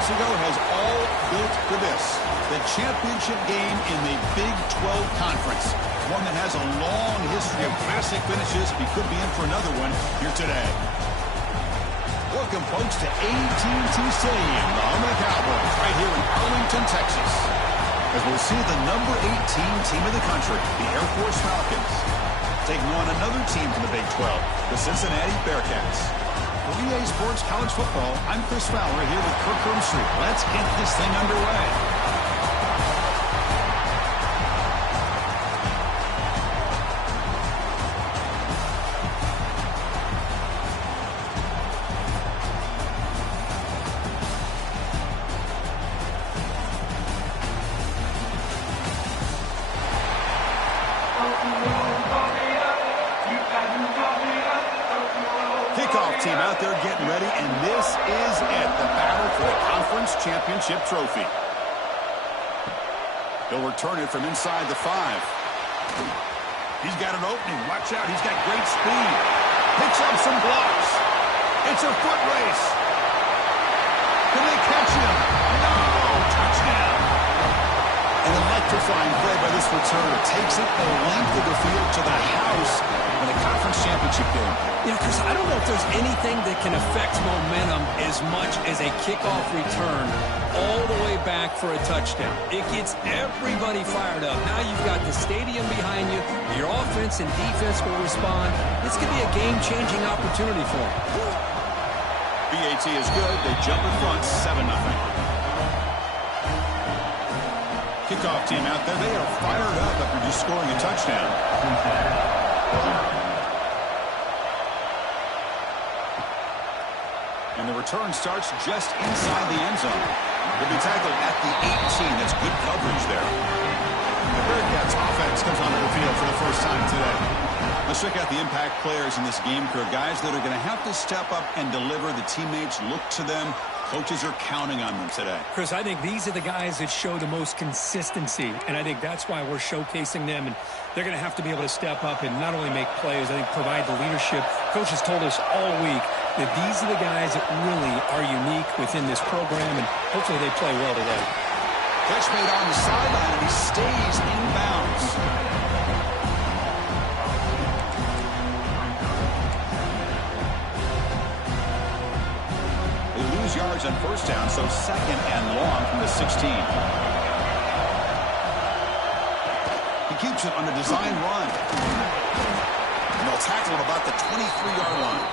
months ago has all built for this. The championship game in the Big 12 Conference. One that has a long history of classic finishes. We could be in for another one here today. Welcome, folks, to AT&T Stadium, the home of the Cowboys, right here in Arlington, Texas. As we'll see the number 18 team of the country, the Air Force Falcons, taking on another team from the Big 12, the Cincinnati Bearcats. For EA Sports College Football, I'm Chris Fowler here with Kirk Herbstreit. Let's get this thing underway. Team out there getting ready, and this is it, the battle for the conference championship trophy. He'll return it from inside the 5. He's got an opening. Watch out. He's got great speed. Picks up some blocks. It's a foot race. Can they catch him? No! Touchdown. An electrifying play by this returner. Takes it the length of the field to the house in the conference championship game. Yeah, Chris, I don't know if there's anything that can affect momentum as much as a kickoff return all the way back for a touchdown. It gets everybody fired up. Now you've got the stadium behind you. Your offense and defense will respond. This could be a game-changing opportunity for them. BAT is good. They jump in front, 7-0. Kickoff team out there. They are fired up after just scoring a touchdown. And the return starts just inside the end zone. He'll be tackled at the 18. That's good coverage there. The Bearcats offense comes onto the field for the first time today. Let's check out the impact players in this game crew. Guys that are going to have to step up and deliver. The teammates look to them. Coaches are counting on them today. Chris, I think these are the guys that show the most consistency, and I think that's why we're showcasing them, and they're going to have to be able to step up and not only make plays, I think provide the leadership. Coach has told us all week that these are the guys that really are unique within this program, and hopefully they play well today. Catch made on the sideline, and he stays in bounds. Yards on first down, so second and long from the 16. He keeps it on a design run. And they'll tackle him about the 23-yard line.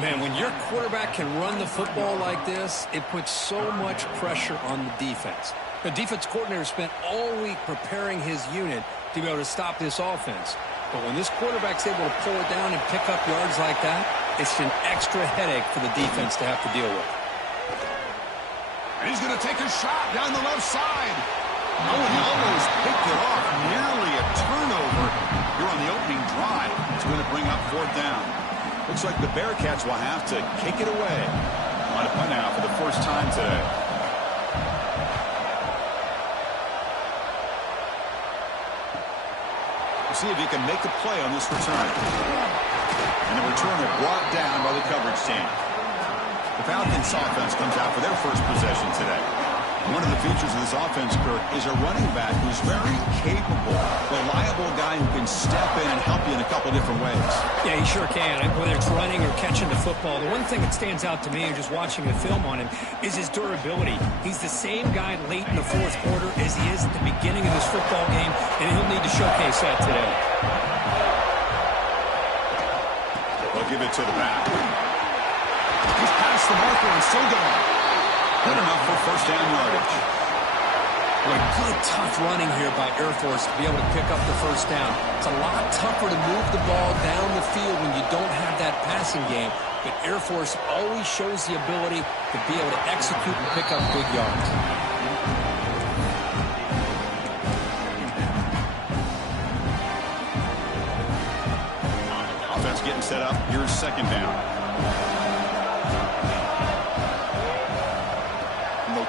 Man, when your quarterback can run the football like this, it puts so much pressure on the defense. The defense coordinator spent all week preparing his unit to be able to stop this offense. But when this quarterback's able to pull it down and pick up yards like that, it's an extra headache for the defense to have to deal with. And he's going to take a shot down the left side. Oh, and he almost picked it off. Nearly a turnover here on the opening drive. It's going to bring up 4th down. Looks like the Bearcats will have to kick it away. On a punt now for the first time today. See if he can make a play on this return. And the returner brought down by the coverage team. The Falcons offense comes out for their first possession today. One of the features of this offense, Kirk, is a running back who's very capable, reliable guy who can step in and help you in a couple different ways. Yeah, he sure can. Whether it's running or catching the football, the one thing that stands out to me, just watching the film on him, is his durability. He's the same guy late in the 4th quarter as he is at the beginning of this football game, and he'll need to showcase that today. They'll give it to the back. He's past the marker and still going. Good enough for first down yardage. Boy, good tough running here by Air Force to be able to pick up the first down. It's a lot tougher to move the ball down the field when you don't have that passing game. But Air Force always shows the ability to be able to execute and pick up big yards. Offense getting set up. Here's 2nd down.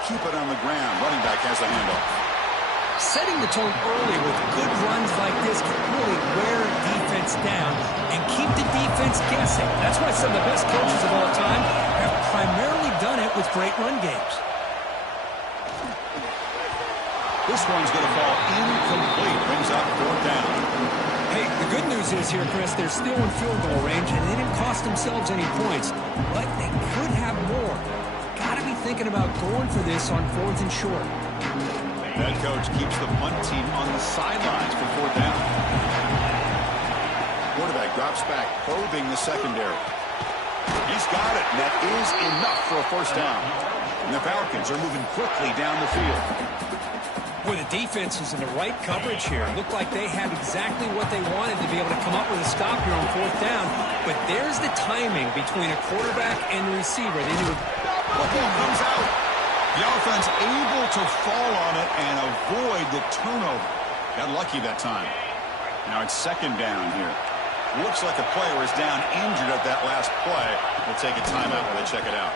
Keep it on the ground. Running back has a handoff. Setting the tone early with good runs like this can really wear a defense down and keep the defense guessing. That's why some of the best coaches of all time have primarily done it with great run games. This one's going to fall incomplete. Brings up 4th down. Hey, the good news is here, Chris, they're still in field goal range, and they didn't cost themselves any points. But they could have more. Got to be thinking about going for this on 4th and short. Head coach keeps the punt team on the sidelines for 4th down. Quarterback drops back, probing the secondary. He's got it, and that is enough for a 1st down. And the Falcons are moving quickly down the field. Boy, the defense was in the right coverage here. It looked like they had exactly what they wanted to be able to come up with a stop here on 4th down. But there's the timing between a quarterback and the receiver. They knew football comes out. The offense able to fall on it and avoid the turnover. Got lucky that time. Now it's 2nd down here. Looks like a player is down injured at that last play. We'll take a timeout while they check it out.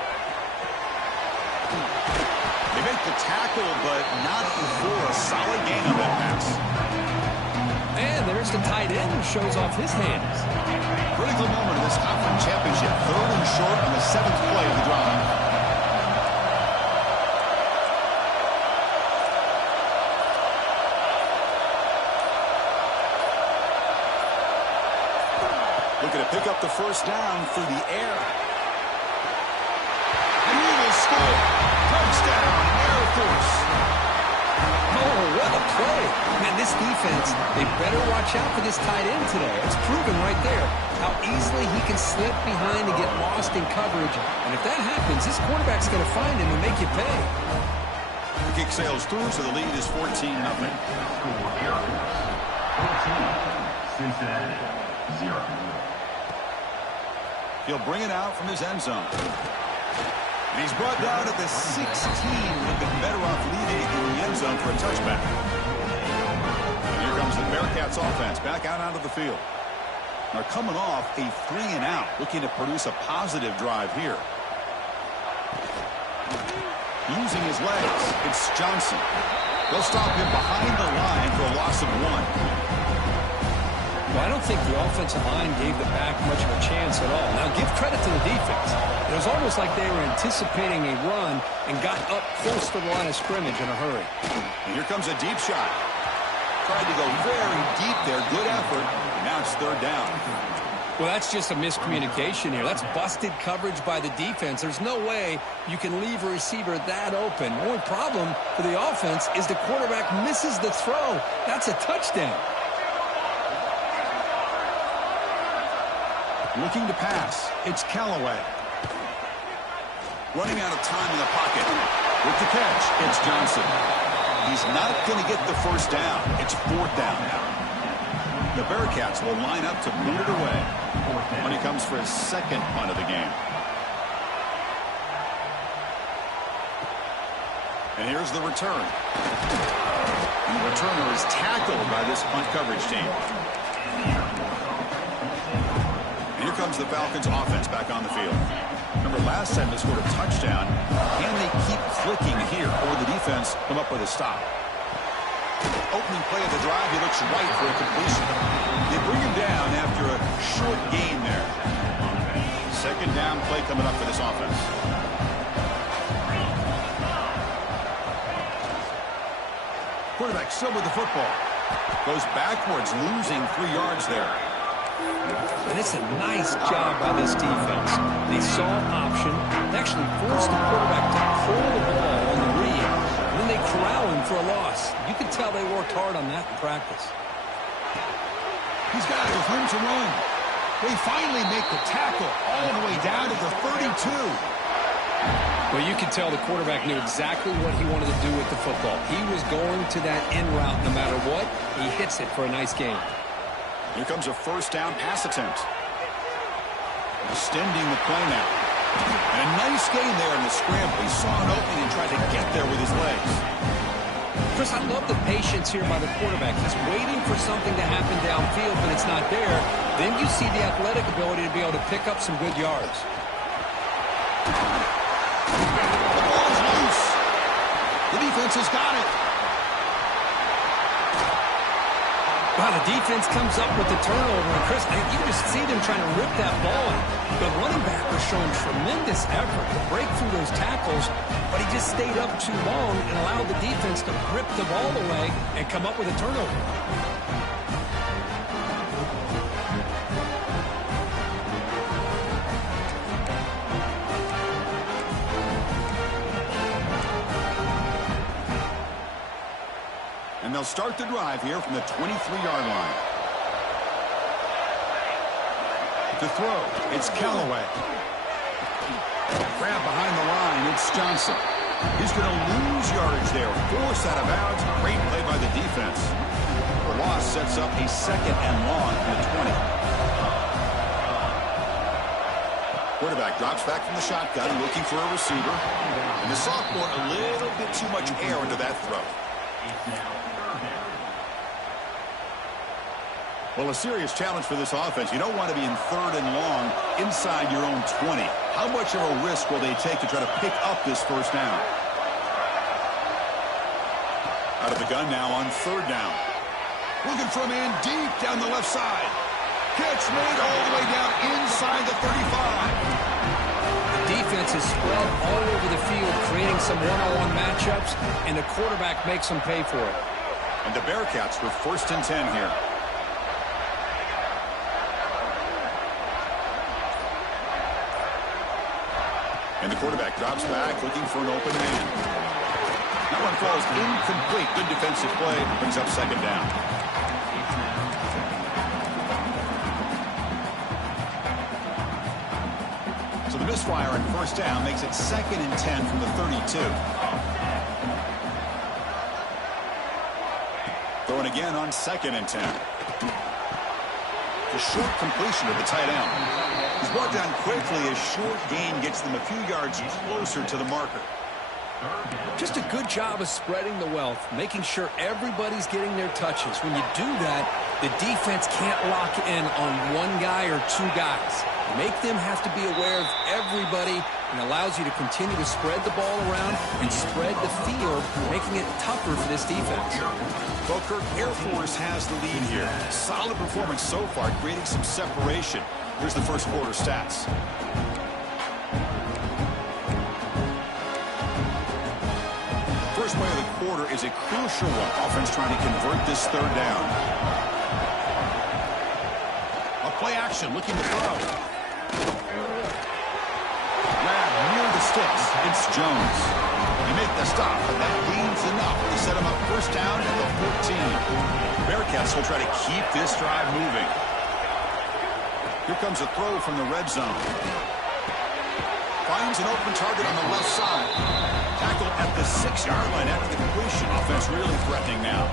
They make the tackle, but not before a solid gain on that pass. And there's the tight end who shows off his hands. Critical moment of this conference championship. 3rd and short on the 7th play of the drive. Looking to pick up the 1st down through the air. And he will score. Touchdown, Air Force. Oh, what a play. Man, this defense, they better watch out for this tight end today. It's proven right there how easily he can slip behind and get lost in coverage. And if that happens, this quarterback's going to find him and make you pay. The kick sails through, so the lead is 14-0. Cincinnati, 0. He'll bring it out from his end zone. And he's brought down at the 16. Would have been better off leading it in the end zone for a touchback. And here comes the Bearcats offense back out onto the field. They're coming off a 3-and-out, looking to produce a positive drive here. Using his legs, it's Johnson. They'll stop him behind the line for a loss of 1. Well, I don't think the offensive line gave the back much of a chance at all. Now, give credit to the defense. It was almost like they were anticipating a run and got up close to the line of scrimmage in a hurry. And here comes a deep shot. Tried to go very deep there. Good effort. And now it's 3rd down. Well, that's just a miscommunication here. That's busted coverage by the defense. There's no way you can leave a receiver that open. The only problem for the offense is the quarterback misses the throw. That's a touchdown. Looking to pass. It's Callaway. Running out of time in the pocket. With the catch, it's Johnson. He's not going to get the 1st down. It's 4th down now. The Bearcats will line up to boot it away when he comes for his 2nd punt of the game. And here's the return. And the returner is tackled by this punt coverage team. Here comes the Falcons offense back on the field. Remember, last time they scored a touchdown. Can they keep clicking here, or the defense come up with a stop? Opening play of the drive, he looks right for a completion. They bring him down after a short gain there. 2nd down play coming up for this offense. Quarterback still with the football. Goes backwards, losing 3 yards there. And it's a nice job by this defense. They saw option. They actually forced the quarterback to pull the ball on the read. And then they corral him for a loss. You can tell they worked hard on that in practice. He's got it with room to run. They finally make the tackle all the way down to the 32. Well, you can tell the quarterback knew exactly what he wanted to do with the football. He was going to that end route no matter what. He hits it for a nice gain. Here comes a 1st down pass attempt. Extending the play now. And a nice gain there in the scramble. He saw an opening and tried to get there with his legs. Chris, I love the patience here by the quarterback. He's waiting for something to happen downfield, but it's not there. Then you see the athletic ability to be able to pick up some good yards. The ball's loose. The defense has got it. Wow, the defense comes up with the turnover. And Chris, you can just see them trying to rip that ball out. The running back was showing tremendous effort to break through those tackles, but he just stayed up too long and allowed the defense to rip the ball away and come up with a turnover. And they'll start the drive here from the 23-yard line. To throw, it's Callaway. Grab behind the line, it's Johnson. He's going to lose yardage there. Force out of bounds. Great play by the defense. The loss sets up a 2nd and long from the 20. Quarterback drops back from the shotgun, looking for a receiver. And the sophomore, a little bit too much air into that throw. Well, a serious challenge for this offense. You don't want to be in 3rd and long inside your own 20. How much of a risk will they take to try to pick up this 1st down? Out of the gun now on 3rd down. Looking for a man deep down the left side. Catch made all the way down inside the 35. The defense is spread all over the field, creating some one-on-one matchups, and the quarterback makes them pay for it. And the Bearcats were 1st and 10 here. And the quarterback drops back, looking for an open man. That one falls incomplete. Good defensive play. Brings up 2nd down. So the misfire on 1st down makes it 2nd and 10 from the 32. Throwing again on 2nd and 10. The short completion to the tight end. He's brought down quickly. A short gain gets them a few yards closer to the marker. Just a good job of spreading the wealth, making sure everybody's getting their touches. When you do that, the defense can't lock in on one guy or 2 guys. Make them have to be aware of everybody, and allows you to continue to spread the ball around and spread the field, making it tougher for this defense. Well, Kirk, Air Force has the lead here. Solid performance so far, creating some separation. Here's the first quarter stats. First play of the quarter is a crucial one. Offense trying to convert this 3rd down. A play action, looking to throw. Grab near the sticks. It's Jones. They make the stop, but that gains enough to set him up 1st down at the 14. Bearcats will try to keep this drive moving. Here comes a throw from the red zone. Finds an open target on the left side. Tackled at the 6-yard line after the completion. Offense really threatening now.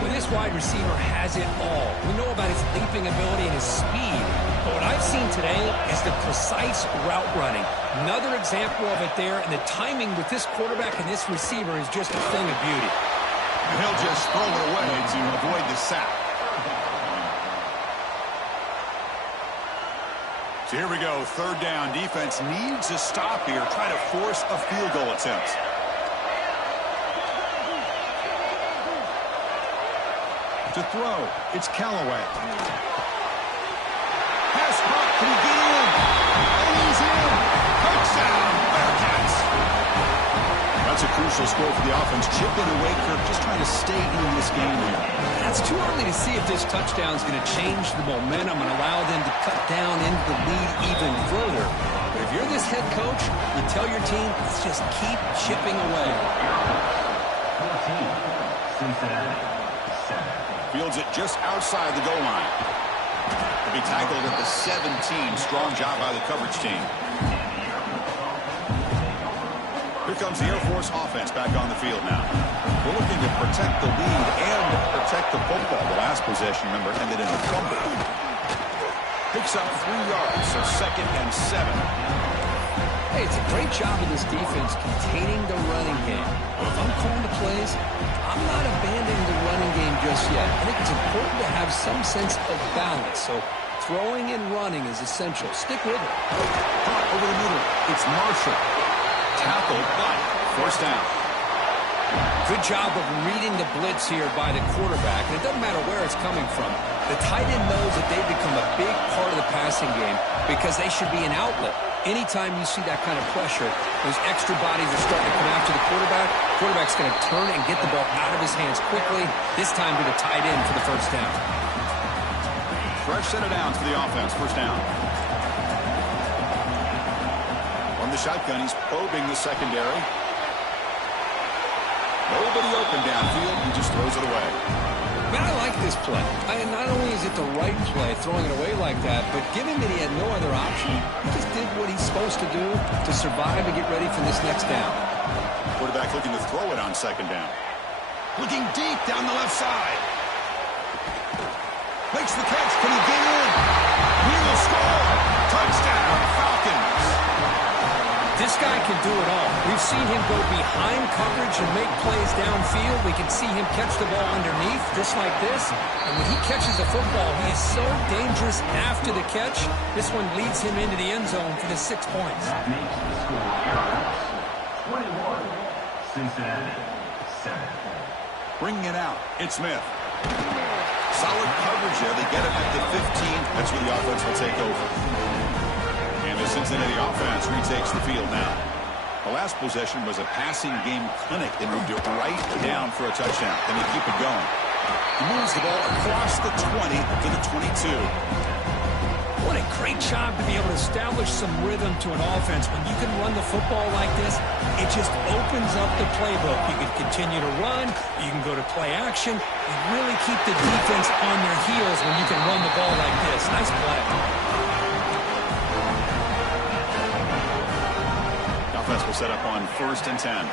Well, this wide receiver has it all. We know about his leaping ability and his speed. But what I've seen today is the precise route running. Another example of it there, and the timing with this quarterback and this receiver is just a thing of beauty. And he'll just throw it away to avoid the sack. So here we go, 3rd down. Defense needs a stop here. Try to force a field goal attempt. To throw, it's Callaway. Pass block, can he get in? And he's in. Touchdown, Bearcats. That's a crucial score for the offense. Chipping away, Kirk, just trying to stay in this game here. It's too early to see if this touchdown is going to change the momentum and allow them to cut down into the lead even further. But if you're this head coach, you tell your team, let's just keep chipping away. Cincinnati. Fields it just outside the goal line. He'll be tackled at the 17. Strong job by the coverage team. Here comes the Air Force offense back on the field now. We're looking to protect the lead and protect the football. The last possession, remember, ended in a fumble. Picks up 3 yards, so 2nd and 7. Hey, it's a great job of this defense containing the running game. If I'm calling the plays, I'm not abandoning the running game just yet. I think it's important to have some sense of balance. So throwing and running is essential. Stick with it. Caught over the middle. It's Marshall. Tackled, but 1st down. Good job of reading the blitz here by the quarterback. And it doesn't matter where it's coming from. The tight end knows that they've become a big part of the passing game because they should be an outlet. Anytime you see that kind of pressure, those extra bodies are starting to come after the quarterback. Quarterback's going to turn and get the ball out of his hands quickly, this time to the tight end for the first down. Fresh set of downs for the offense. First down. From the shotgun, he's probing the secondary. Nobody open downfield. He just throws it away. Man, I like this play. Not only is it the right play, throwing it away like that, but given that he had no other option, he just did what he's supposed to do to survive and get ready for this next down. Quarterback looking to throw it on second down. Looking deep down the left side. Makes the catch. Can he get in? He will score. Touchdown, Falcons. This guy can do it all. We've seen him go behind coverage and make plays downfield. We can see him catch the ball underneath, just like this. And when he catches the football, he is so dangerous after the catch. This one leads him into the end zone for the 6 points. That makes the score 21, Cincinnati, 7. Bringing it out. It's Smith. Solid coverage there. They get it at the 15. That's where the offense will take over. And the Cincinnati offense retakes the field now. The last possession was a passing game clinic. They moved it right down for a touchdown. Then they keep it going. He moves the ball across the 20 to the 22. What a great job to be able to establish some rhythm to an offense. When you can run the football like this, it just opens up the playbook. You can continue to run. You can go to play action. You really keep the defense on their heels when you can run the ball like this. Nice play. Offense will set up on 1st and 10.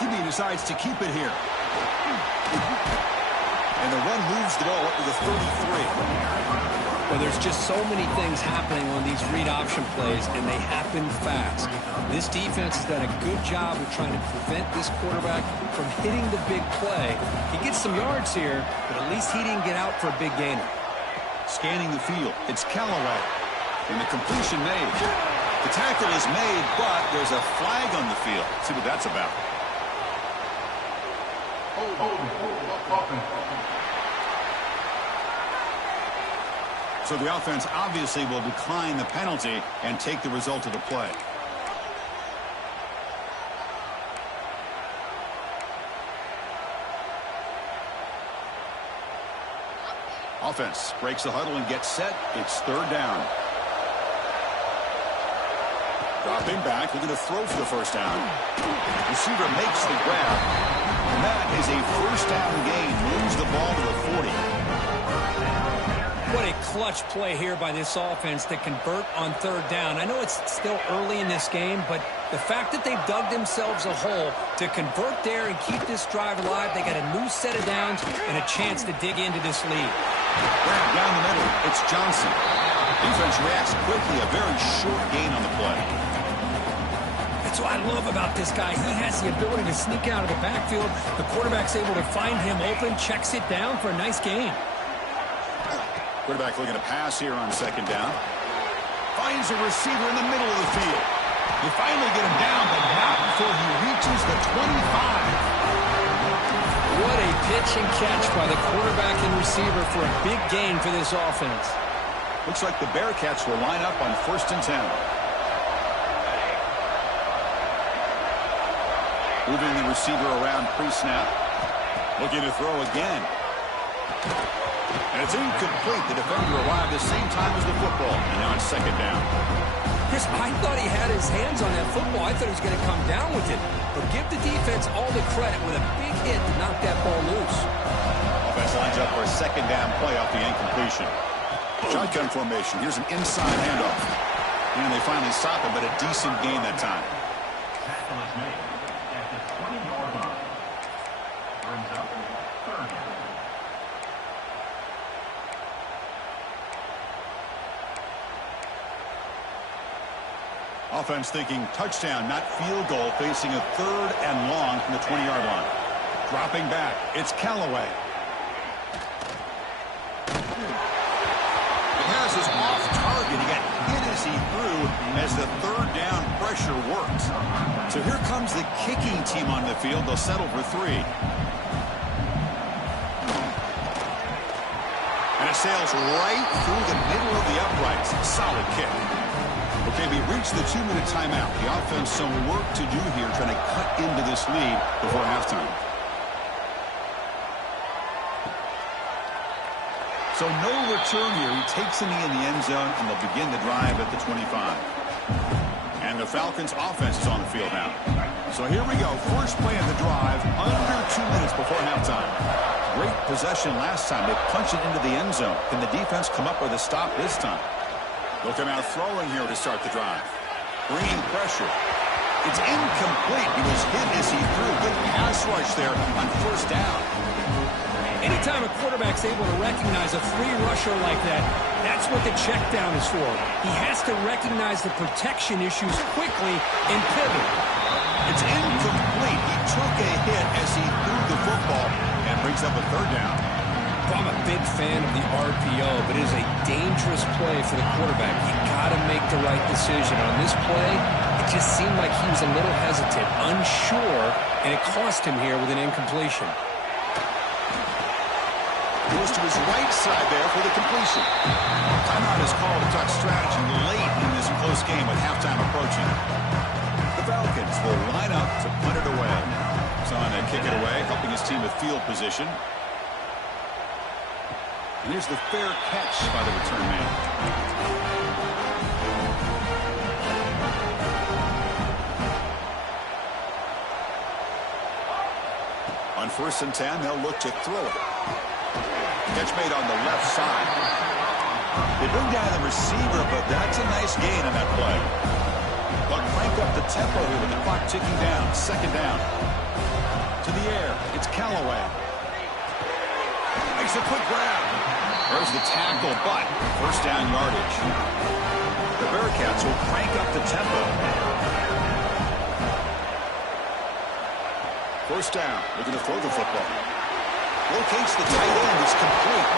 QB decides to keep it here. And the run moves the ball up to the 33. Well, there's just so many things happening on these read option plays, and they happen fast. This defense has done a good job of trying to prevent this quarterback from hitting the big play. He gets some yards here, but at least he didn't get out for a big gainer. Scanning the field, it's Callaway. And the completion made. The tackle is made, but there's a flag on the field. Let's see what that's about. So the offense obviously will decline the penalty and take the result of the play. Offense breaks the huddle and gets set. It's 3rd down. Dropping back, looking to throw for the first down. Receiver makes the grab. And that is a first down gain. Moves the ball to the 40. What a clutch play here by this offense to convert on 3rd down. I know it's still early in this game, but the fact that they've dug themselves a hole to convert there and keep this drive alive, they got a new set of downs and a chance to dig into this lead. Grab down the middle. It's Johnson. Defense reacts quickly. A very short gain on the play. That's what I love about this guy. He has the ability to sneak out of the backfield. The quarterback's able to find him open, checks it down for a nice gain. Quarterback looking to pass here on 2nd down. Finds a receiver in the middle of the field. They finally get him down, but not before he reaches the 25. What a pitch and catch by the quarterback and receiver for a big gain for this offense. Looks like the Bearcats will line up on 1st and 10. Moving the receiver around pre-snap. Looking to throw again. And it's incomplete. The defender arrived the same time as the football. And now it's 2nd down. Chris, I thought he had his hands on that football. I thought he was going to come down with it. But give the defense all the credit with a big hit to knock that ball loose. Offense lines up for a 2nd down play off the incompletion. Shotgun formation. Here's an inside handoff. And they finally stop it, but a decent gain that time. Tackle is made at the 20-yard line. Brings up 3rd down. Offense thinking touchdown, not field goal, facing a 3rd and long from the 20-yard line. Dropping back, it's Callaway. The pass is off target. He got hit his see through as the third down pressure works. So here comes the kicking team on the field. They'll settle for 3. And it sails right through the middle of the uprights. Solid kick. Okay, we reached the 2-minute timeout. The offense some work to do here trying to cut into this lead before halftime. So no return here. He takes a knee in the end zone, and they'll begin the drive at the 25. And the Falcons offense is on the field now. So here we go. First play of the drive, under 2 minutes before halftime. Great possession last time. They punch it into the end zone. Can the defense come up with a stop this time? They'll come out throwing here to start the drive. Bringing pressure. It's incomplete. He was hit as he threw. Good pass rush there on first down. Anytime a quarterback's able to recognize a free rusher like that, that's what the check down is for. He has to recognize the protection issues quickly and pivot. It's incomplete. He took a hit as he threw the football and brings up a third down. I'm a big fan of the RPO, but it is a dangerous play for the quarterback. You got to make the right decision. On this play, it just seemed like he was a little hesitant, unsure, and it cost him here with an incompletion. Goes to his right side there for the completion. Timeout is called to talk strategy late in this close game with halftime approaching. The Falcons will line up to punt it away. Son to kick it away, helping his team with field position. And here's the fair catch by the return man. On 1st and 10, they'll look to throw it. Catch made on the left side. They bring down the receiver, but that's a nice gain on that play. They'll crank up the tempo here with the clock ticking down. 2nd down. To the air. It's Callaway. Makes a quick grab. There's the tackle, but 1st down yardage. The Bearcats will crank up the tempo. 1st down. Looking to throw the football. Locates the tight end. It's complete.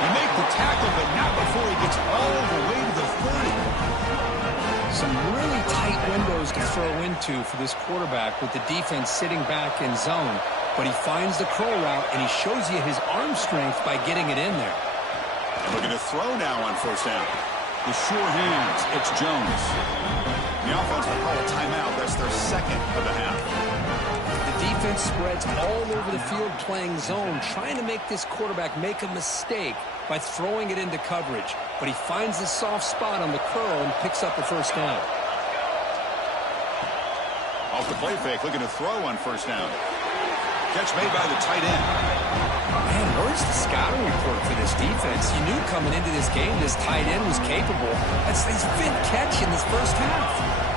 He made the tackle, but not before he gets all the way to the 30. Some really tight windows to throw into for this quarterback with the defense sitting back in zone. But he finds the curl route, and he shows you his arm strength by getting it in there. And looking to throw now on 1st down. The sure hands. It's Jones. The offense will call a timeout. That's their 2nd of the half. Defense spreads all over the field playing zone, trying to make this quarterback make a mistake by throwing it into coverage. But he finds the soft spot on the curl and picks up the 1st down. Off the play fake, looking to throw on 1st down. Catch made by the tight end. Man, where's the scouting report for this defense? You knew coming into this game this tight end was capable. That's his 5th catch in this 1st half.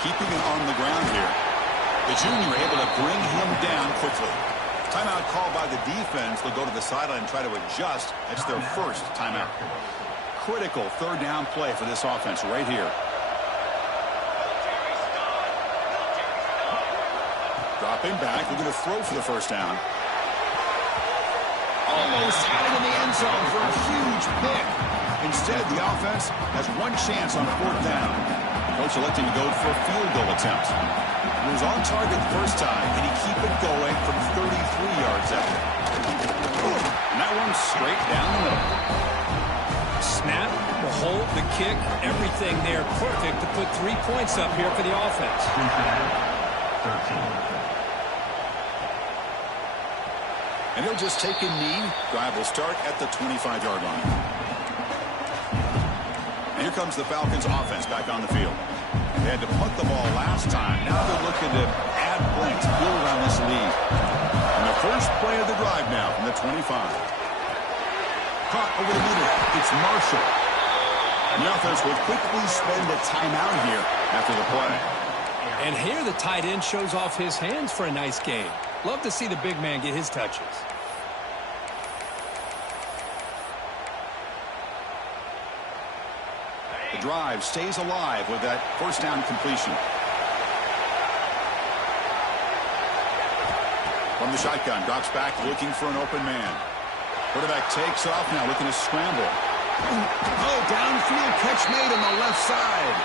Keeping it on the ground here. The junior able to bring him down quickly. Timeout called by the defense. They'll go to the sideline and try to adjust. That's their 1st timeout. Critical 3rd down play for this offense right here. Dropping back. They're going to throw for the 1st down. Almost had it in the end zone for a huge pick. Instead, the offense has one chance on 4th down. Coach electing to go for a field goal attempt. He was on target the 1st time. Can he keep it going from 33 yards out? And that one straight down the middle. Snap, the hold, the kick, everything there perfect to put 3 points up here for the offense. And he'll just take a knee. Drive will start at the 25-yard line. And here comes the Falcons offense back on the field. They had to punt the ball last time. Now they're looking to add points, build around this lead. And the first play of the drive now from the 25. Caught over the middle. It's Marshall. And the offense will quickly spend a timeout here after the play. And here the tight end shows off his hands for a nice game. Love to see the big man get his touches. The drive stays alive with that 1st down completion. From the shotgun, drops back looking for an open man. Quarterback takes off now looking to scramble. Oh, downfield catch made on the left side.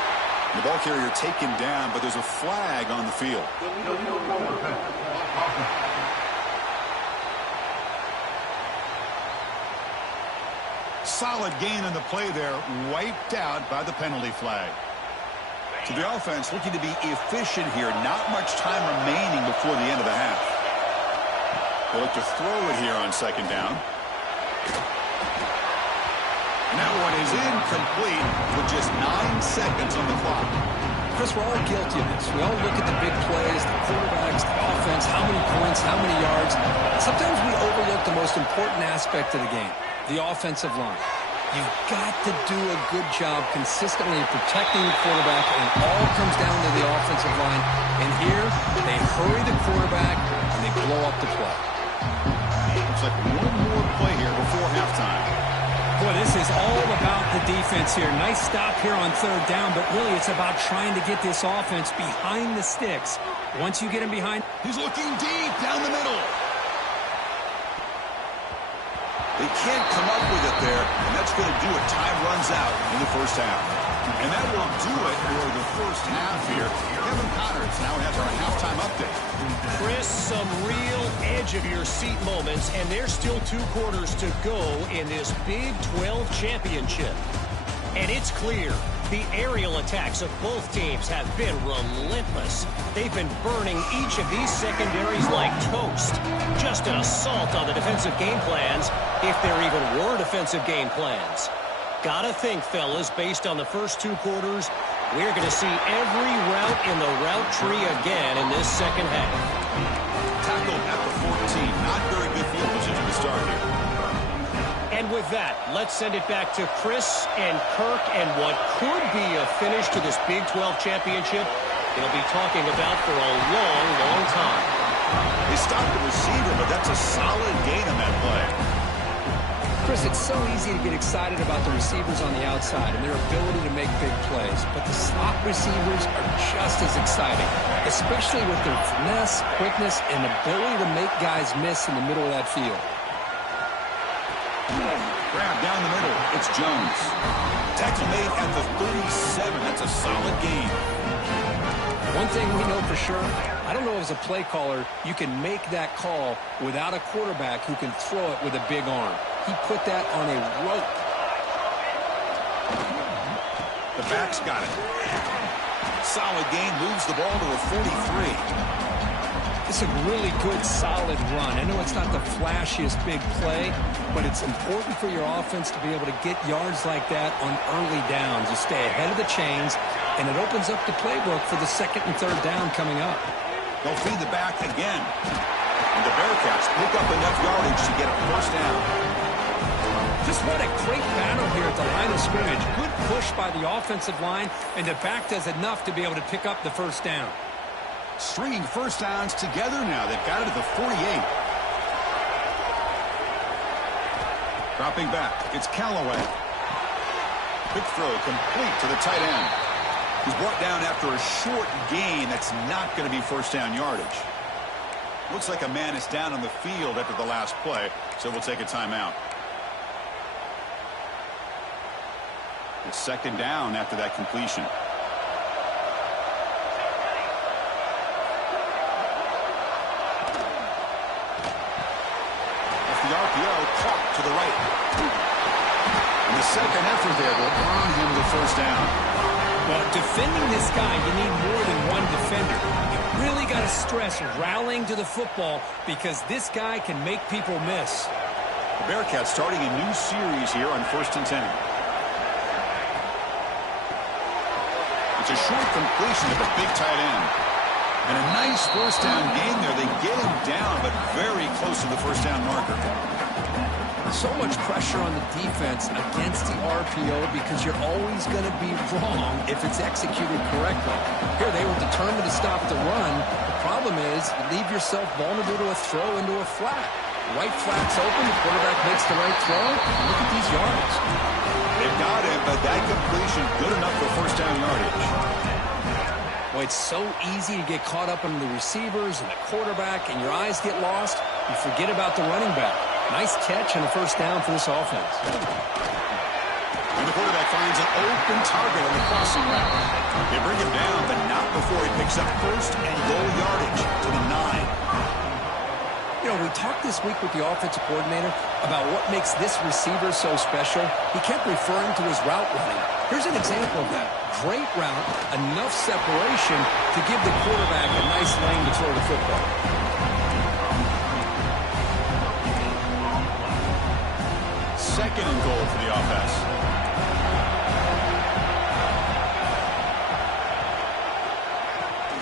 The ball carrier taken down, but there's a flag on the field. Solid gain on the play there, wiped out by the penalty flag. So the offense looking to be efficient here. Not much time remaining before the end of the half. They look to throw it here on second down. And that one is incomplete with just 9 seconds on the clock. Chris, we're all guilty of this. We all look at the big plays, the quarterbacks, the offense, how many points, how many yards. Sometimes we overlook the most important aspect of the game, the offensive line. You've got to do a good job consistently protecting the quarterback, and it all comes down to the offensive line. And here, they hurry the quarterback, and they blow up the play. Looks like one more play here before halftime. Boy, this is all about the defense here. Nice stop here on third down, but really it's about trying to get this offense behind the sticks. Once you get him behind... He's looking deep down the middle. They can't come up with it there, and that's going to do it. Time runs out in the first half. And that will do it for the first half here. Kevin Connors now has our halftime update. Chris, some real edge-of-your-seat moments, and there's still 2 quarters to go in this Big 12 championship. And it's clear, the aerial attacks of both teams have been relentless. They've been burning each of these secondaries like toast. Just an assault on the defensive game plans, if there even were defensive game plans. Gotta think, fellas, based on the first 2 quarters, we're going to see every route in the route tree again in this second half. Tackled at the 14. Not very good field position to start here. And with that, let's send it back to Chris and Kirk and what could be a finish to this Big 12 championship they'll be talking about for a long, long time. They stopped the receiver, but that's a solid gain on that play. Chris, it's so easy to get excited about the receivers on the outside and their ability to make big plays, but the slot receivers are just as exciting, especially with their finesse, quickness, and ability to make guys miss in the middle of that field. Grab down the middle. It's Jones. Tackle made at the 37. That's a solid gain. One thing we know for sure, I don't know as a play caller, you can make that call without a quarterback who can throw it with a big arm. He put that on a rope. The back's got it. Solid gain, moves the ball to a 43. It's a really good, solid run. I know it's not the flashiest big play, but it's important for your offense to be able to get yards like that on early downs. You stay ahead of the chains, and it opens up the playbook for the second and third down coming up. They'll feed the back again. And the Bearcats pick up enough yardage to get a first down. Just what a great battle here at the line of scrimmage. Good push by the offensive line, and the back does enough to be able to pick up the first down. Stringing first downs together now. They've got it at the 48. Dropping back. It's Callaway. Quick throw complete to the tight end. He's brought down after a short gain. That's not going to be first down yardage. Looks like a man is down on the field after the last play, so we'll take a timeout. It's second down after that completion. Off the RPO, caught to the right. And the second effort there will earn him the first down. Well, defending this guy, you need more than one defender. You really got to stress rallying to the football because this guy can make people miss. The Bearcats starting a new series here on 1st and 10. It's a short completion to the big tight end. And a nice first down gain there. They get him down, but very close to the first down marker. So much pressure on the defense against the RPO because you're always going to be wrong if it's executed correctly. Here, they were determined to stop the run. The problem is you leave yourself vulnerable to a throw into a flat. Right flat's open, the quarterback makes the right throw. Look at these yards. They've got him, but that completion good enough for first down yardage. Well, it's so easy to get caught up in the receivers and the quarterback, and your eyes get lost. You forget about the running back. Nice catch and a first down for this offense. And the quarterback finds an open target on the crossing route. They bring him down, but not before he picks up first and goal yardage to the 9. You know, we talked this week with the offensive coordinator about what makes this receiver so special. He kept referring to his route running. Here's an example of that. Great route, enough separation to give the quarterback a nice lane to throw the football. Second and goal for the offense.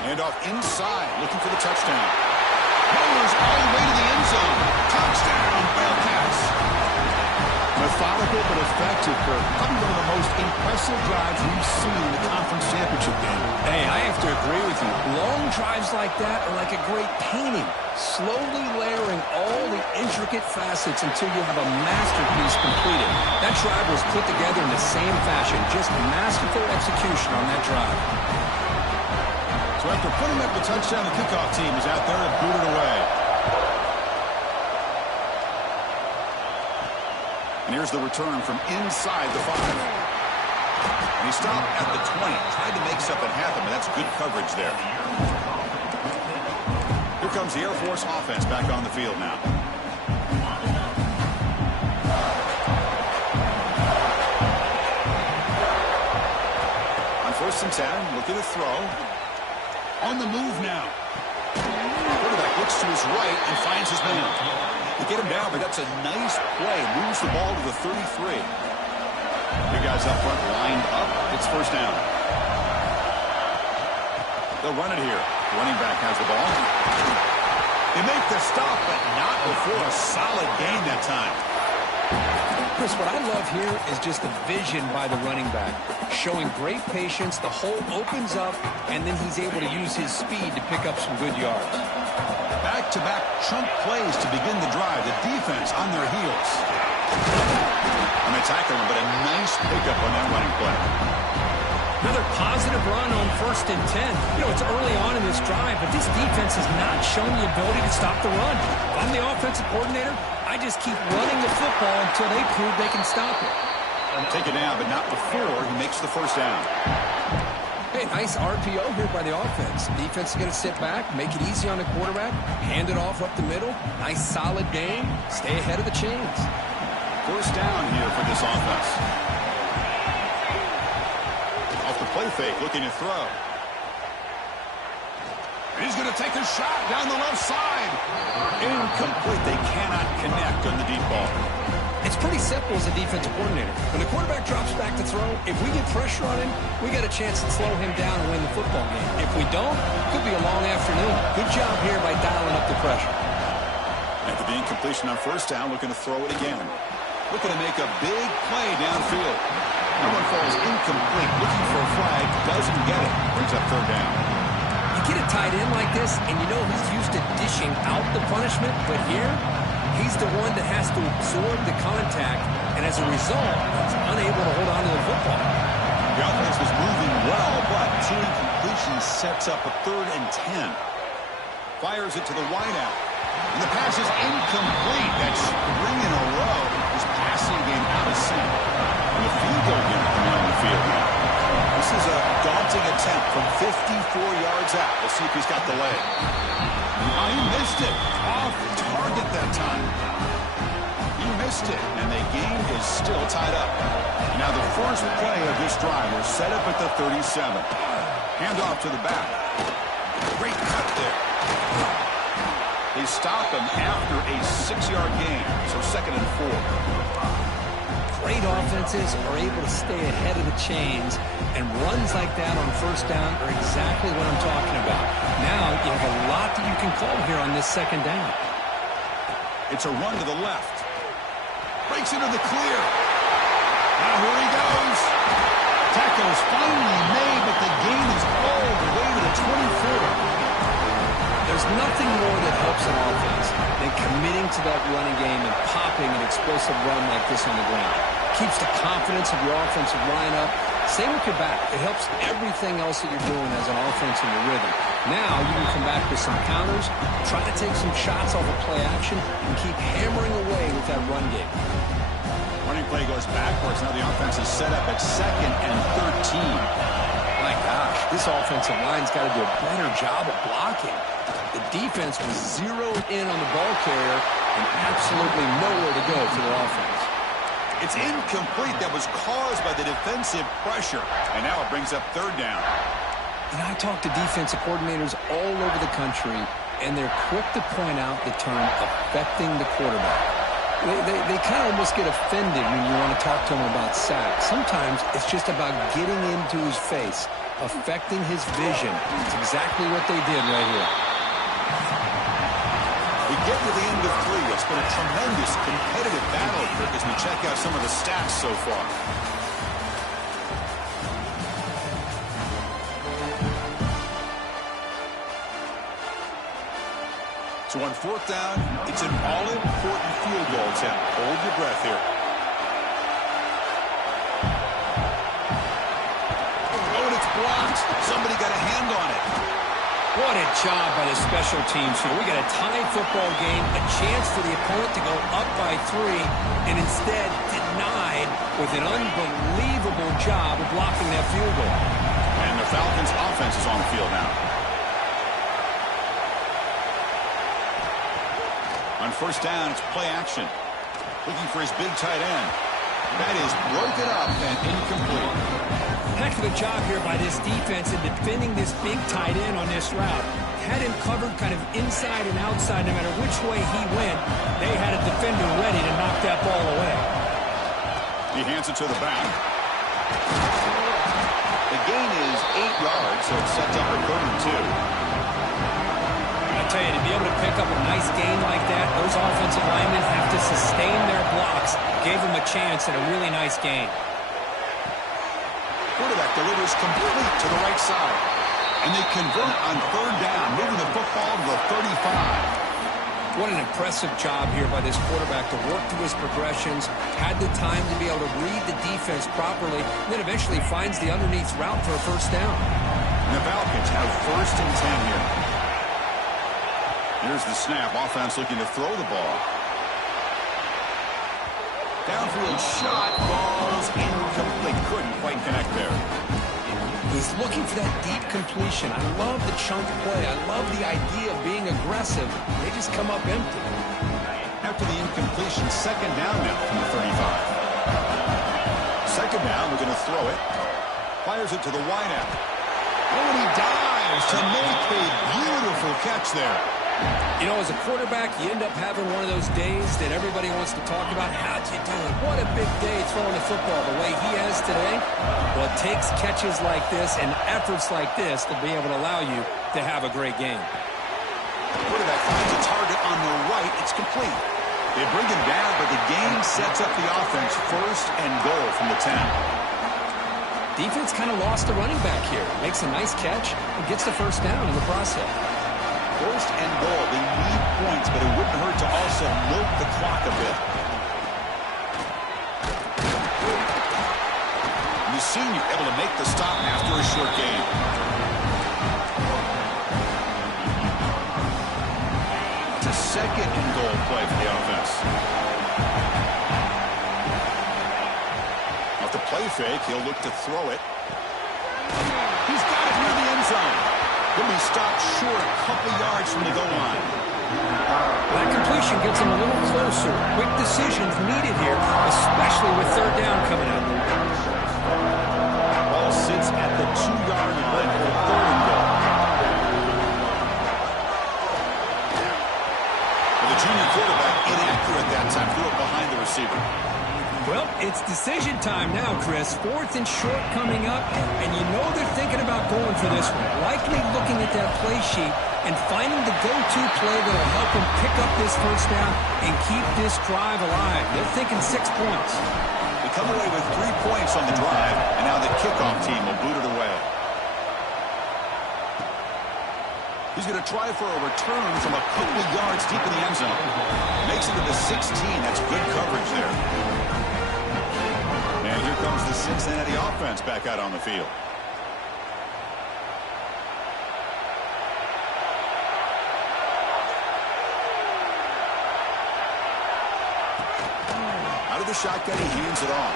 Hand off inside, looking for the touchdown. Rolls all the way to the end zone. Touchdown, Wildcats. Methodical but effective, Kirk. Probably one of the most impressive drives we've seen in the conference championship game. Hey, I have to agree with you. Long drives like that are like a great painting. Slowly layering all the intricate facets until you have a masterpiece completed. That drive was put together in the same fashion. Just masterful execution on that drive. So after putting up the touchdown, the kickoff team is out there to boot it away. And here's the return from inside the 5. And he stopped at the 20. Tried to make something happen, but that's good coverage there. Here comes the Air Force offense back on the field now. On 1st and 10, look at the throw. On the move now. Quarterback looks to his right and finds his man. They get him down, but that's a nice play. Moves the ball to the 33. You guys up front lined up. It's 1st down. They'll run it here. Running back has the ball. They make the stop, but not before a solid gain that time. Chris, what I love here is just the vision by the running back. Showing great patience, the hole opens up, and then he's able to use his speed to pick up some good yards. Back-to-back chunk plays to begin the drive. The defense on their heels. And they tackle him, but a nice pickup on that running play. Another positive run on 1st and 10. You know, it's early on in this drive, but this defense has not shown the ability to stop the run. If I'm the offensive coordinator, I just keep running the football until they prove they can stop it. Take it down, but not before he makes the 1st down. Hey, nice RPO here by the offense. Defense is going to sit back, make it easy on the quarterback, hand it off up the middle. Nice solid game. Stay ahead of the chains. 1st down here for this offense. Off the play fake, looking to throw. He's going to take a shot down the left side. Incomplete. They cannot connect on the deep ball. It's pretty simple as a defensive coordinator. When the quarterback drops back to throw, if we get pressure on him, we got a chance to slow him down and win the football game. If we don't, it could be a long afternoon. Good job here by dialing up the pressure. After the incompletion on 1st down, looking to throw it again. Looking to make a big play downfield. That one falls incomplete. Looking for a flag. Doesn't get it. Brings up 3rd down. You get a tight end like this, and you know he's used to dishing out the punishment, but here, he's the one that has to absorb the contact, and as a result, he's unable to hold on to the football. The offense was moving well, but 2 incompletions sets up a 3rd and 10. Fires it to the wideout. And the pass is incomplete. That's 3 in a row. His passing game out of sync. And the field goal unit coming on the field now. This is a daunting attempt from 54 yards out. Let's see if he's got the leg. Oh, he missed it. Off target that time. He missed it, and the game is still tied up. Now the first play of this drive was set up at the 37. Hand off to the back. Great cut there. They stop him after a 6-yard gain, so 2nd and 4. Great offenses are able to stay ahead of the chains, and runs like that on 1st down are exactly what I'm talking about. Now you have a lot that you can call here on this 2nd down. It's a run to the left. Breaks into the clear. Now here he goes. Tackle is finally made, but the gain is all the way to the 24. There's nothing more that helps an offense than committing to that running game and popping an explosive run like this on the ground. Keeps the confidence of your offensive line up. Same with your back. It helps everything else that you're doing as an offense in your rhythm. Now you can come back with some counters, try to take some shots off of play action, and keep hammering away with that run game. Running play goes backwards. Now the offense is set up at 2nd and 13. My gosh, this offensive line's got to do a better job of blocking. The defense was zeroed in on the ball carrier and absolutely nowhere to go for their offense. It's incomplete. That was caused by the defensive pressure. And now it brings up 3rd down. And I talk to defensive coordinators all over the country, and they're quick to point out the term affecting the quarterback. They kind of almost get offended when you want to talk to them about sacks. Sometimes it's just about getting into his face, affecting his vision. It's exactly what they did right here. We get to the end of 3. It's been a tremendous competitive battle here as we check out some of the stats so far. So on 4th down, it's an all-important field goal attempt. Hold your breath here. Oh, and it's blocked. Somebody got a hand on it. What a job by the special teams here. We got a tie football game, a chance for the opponent to go up by 3, and instead denied with an unbelievable job of blocking that field goal. And the Falcons' offense is on the field now. On 1st down, it's play action. Looking for his big tight end. That is broken up and incomplete. Heck of a job here by this defense in defending this big tight end on this route. Had him covered kind of inside and outside no matter which way he went. They had a defender ready to knock that ball away. He hands it to the back. The gain is 8 yards, so it sets up a 3rd and 2. I tell you, to be able to pick up a nice gain like that, those offensive linemen have to sustain their blocks. Gave them a chance at a really nice gain. Quarterback delivers complete to the right side. And they convert on 3rd down, moving the football to the 35. What an impressive job here by this quarterback to work through his progressions, had the time to be able to read the defense properly, and then eventually finds the underneath route for a 1st down. And the Falcons have 1st and 10 here. Here's the snap. Offense looking to throw the ball. Downfield shot. Ball's incomplete. Couldn't quite connect there. He's looking for that deep completion. I love the chunk play. I love the idea of being aggressive. They just come up empty. After the incompletion, 2nd down now from the 35. 2nd down, we're going to throw it. Fires it to the wideout. Oh, and he dives to make a beautiful catch there. You know, as a quarterback, you end up having one of those days that everybody wants to talk about. How'd you do it? What a big day throwing the football the way he has today. Well, it takes catches like this and efforts like this to be able to allow you to have a great game. Quarterback finds a target on the right. It's complete. They bring him down, but the game sets up the offense 1st and goal from the 10. Defense kind of lost the running back here. Makes a nice catch and gets the 1st down in the process. 1st and goal. They need points, but it wouldn't hurt to also milk the clock a bit. And the senior able to make the stop after a short game. It's a 2nd and goal play for the offense. Off the play fake, he'll look to throw it. He's got it near the end zone. He'll be stopped short a couple yards from the goal line. That completion gets him a little closer. Quick decisions needed here, especially with 3rd down coming up. Ball sits at the 2-yard line for 3rd and goal. Well, the junior quarterback inaccurate that time, threw it behind the receiver. Well, it's decision time now, Chris. 4th and short coming up, and you know they're thinking about going for this one. Likely looking at that play sheet and finding the go-to play that will help them pick up this 1st down and keep this drive alive. They're thinking 6 points. They come away with 3 points on the drive, and now the kickoff team will boot it away. He's going to try for a return from a couple of yards deep in the end zone. Makes it to the 16. That's good coverage there. And here comes the Cincinnati offense back out on the field. Out of the the shotgun, he hands it off.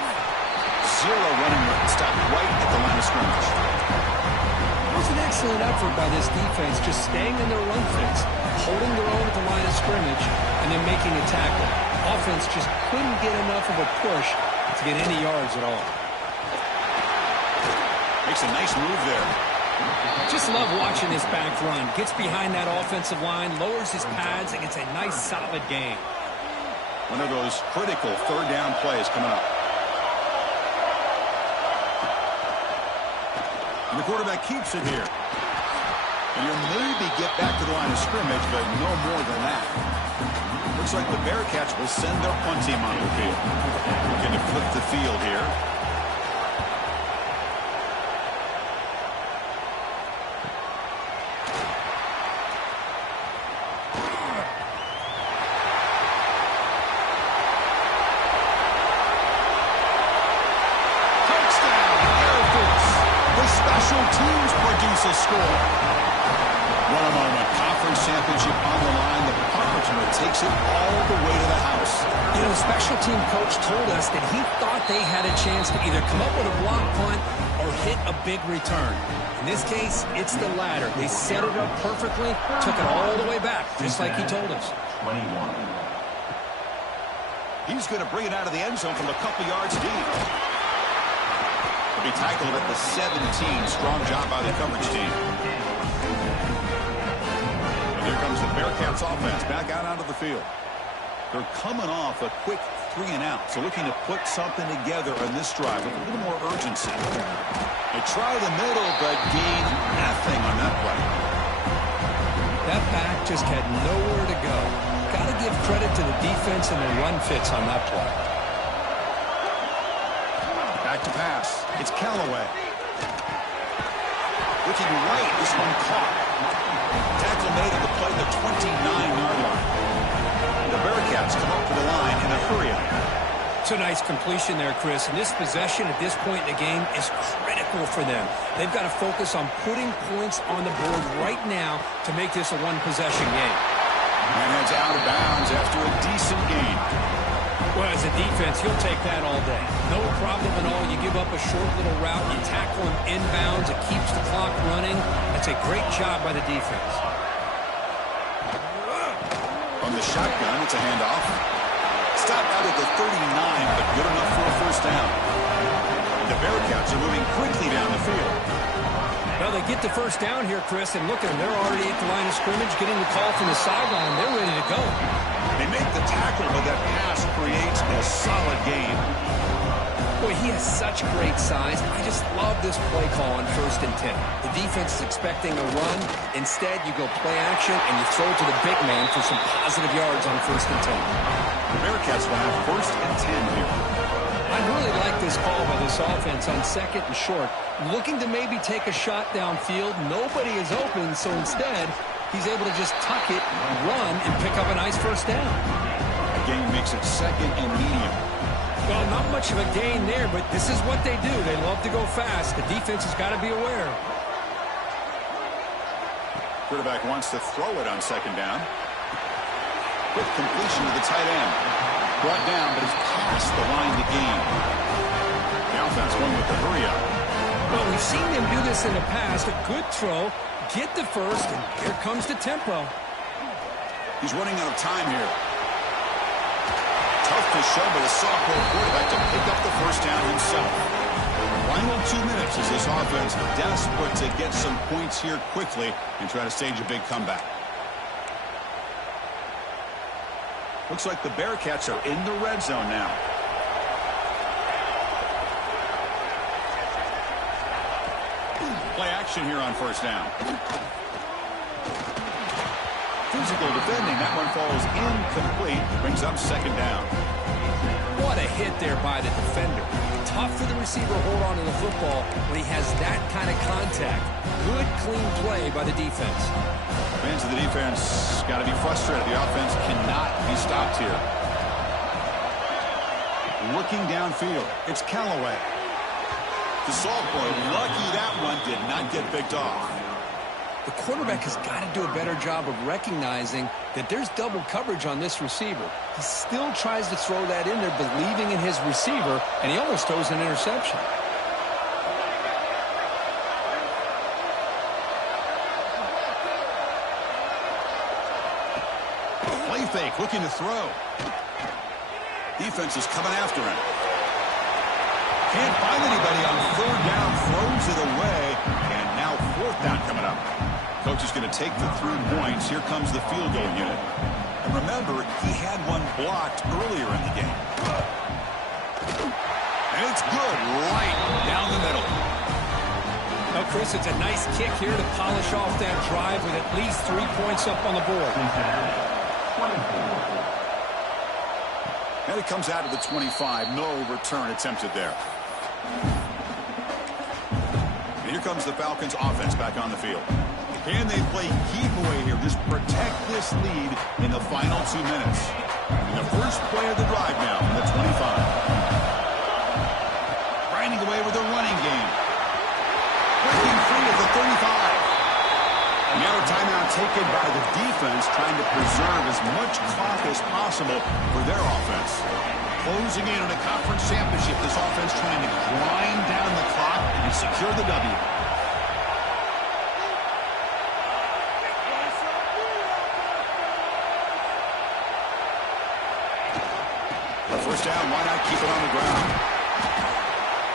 Zero running room. Stopped right at the line of scrimmage. It was an excellent effort by this defense, just staying in their run fits, holding their own at the line of scrimmage, and then making a tackle. Offense just couldn't get enough of a push to get any yards at all. Makes a nice move there. Just love watching this back run. Gets behind that offensive line, lowers his pads, and gets a nice solid gain. One of those critical third down plays coming up. And the quarterback keeps it here. And he'll maybe get back to the line of scrimmage, but no more than that. Looks like the Bearcats will send their punt team onto the field. Looking to flip the field here. Teams produce a score. What a moment. Conference championship on the line. The punt returner takes it all the way to the house. You know, the special team coach told us that he thought they had a chance to either come up with a block punt or hit a big return. In this case, it's the latter. They set it up perfectly, took it all the way back, just like he told us. 21. He's going to bring it out of the end zone from a couple yards deep. Be tackled at the 17. Strong job by the coverage team. And here comes the Bearcats offense back out onto the field. They're coming off a quick 3-and-out, so looking to put something together on this drive with a little more urgency. They try the middle, but gain nothing on that play. That back just had nowhere to go. Got to give credit to the defense and the run fits on that play. Back to pass. It's Callaway. Looking right. This one caught. Tackle made on the play, the 29-yard line. The Bearcats come up to the line in a hurry-up. It's a nice completion there, Chris. And this possession at this point in the game is critical for them. They've got to focus on putting points on the board right now to make this a one-possession game. And heads out of bounds after a decent gain. Well, as a defense, you'll take that all day. No problem at all. You give up a short little route. You tackle him inbounds. It keeps the clock running. That's a great job by the defense. On the shotgun, it's a handoff. Stopped out at the 39, but good enough for a first down. And the Bearcats are moving quickly down the field. Well, they get the first down here, Chris, and look at them. They're already at the line of scrimmage, getting the call from the sideline. They're ready to go. They make the tackle, but that pass creates a solid gain. Boy, he has such great size. I just love this play call on 1st and 10. The defense is expecting a run. Instead, you go play action, and you throw it to the big man for some positive yards on 1st and 10. The Bearcats will have 1st and 10 here. I really like this call by this offense on 2nd and short. Looking to maybe take a shot downfield. Nobody is open, so instead, he's able to just tuck it, run, and pick up a nice first down. The game makes it 2nd and medium. Well, not much of a gain there, but this is what they do. They love to go fast. The defense has got to be aware. Quarterback wants to throw it on 2nd down. Quick completion to the tight end. Brought down, but he's past the line to gain. The offense won with the hurry-up. Well, we've seen them do this in the past. A good throw, get the first, and here comes the tempo. He's running out of time here. Tough to show by the sophomore quarterback to pick up the first down himself. Final 2 minutes as this offense desperate to get some points here quickly and try to stage a big comeback. Looks like the Bearcats are in the red zone now. Play action here on 1st down. Physical defending. That one falls incomplete. Brings up 2nd down. What a hit there by the defender. Tough for the receiver to hold on to the football when he has that kind of contact. Good, clean play by the defense. Fans of the defense got to be frustrated. The offense cannot be stopped here. Looking downfield, it's Callaway. The sophomore, lucky that one did not get picked off. The quarterback has got to do a better job of recognizing that there's double coverage on this receiver. He still tries to throw that in there, believing in his receiver, and he almost throws an interception. Play fake, looking to throw. Defense is coming after him. Can't find anybody on third down, throws it away, and now fourth down coming up. Coach is going to take the 3 points. Here comes the field goal unit. And remember, he had one blocked earlier in the game. And it's good, right down the middle. Well, Chris, it's a nice kick here to polish off that drive with at least 3 points up on the board. And it comes out of the 25. No return attempted there. And here comes the Falcons offense back on the field. Can they play keep away here? Just protect this lead in the final 2 minutes. And the first play of the drive now in the 25. Grinding away with a running game. Breaking free at the 35. Now a timeout taken by the defense, trying to preserve as much clock as possible for their offense. Closing in on a conference championship, this offense trying to grind down the clock and secure the W. First down, why not keep it on the ground?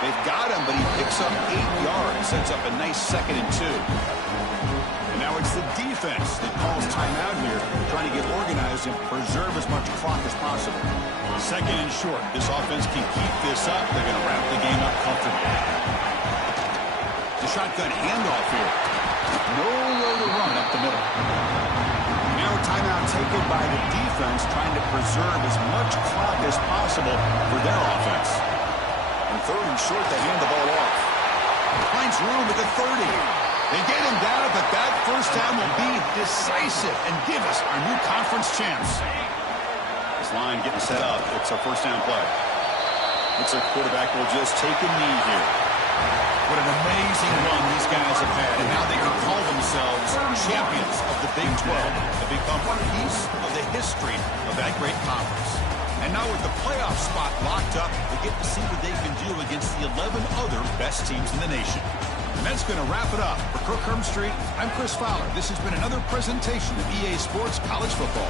They've got him, but he picks up 8 yards, sets up a nice 2nd and 2. And now it's the defense that calls timeout here, trying to get organized and preserve as much clock as possible. 2nd and short. This offense can keep this up. They're going to wrap the game up comfortably. The shotgun handoff here. Nowhere to run up the middle. Now a timeout taken by the defense, trying to preserve as much clock as possible for their offense. And 3rd and short, they hand the ball off. Finds room at the 30. They get him down, but that first down will be decisive and give us our new conference champs. This line getting set up. It's a first down play. Looks like quarterback will just take a knee here. What an amazing run these guys have had, and now they can call themselves champions of the Big 12 and become one piece of the history of that great conference. And now with the playoff spot locked up, they get to see what they can do against the 11 other best teams in the nation. And that's going to wrap it up. For Kirk Hermstreet, I'm Chris Fowler. This has been another presentation of EA Sports College Football.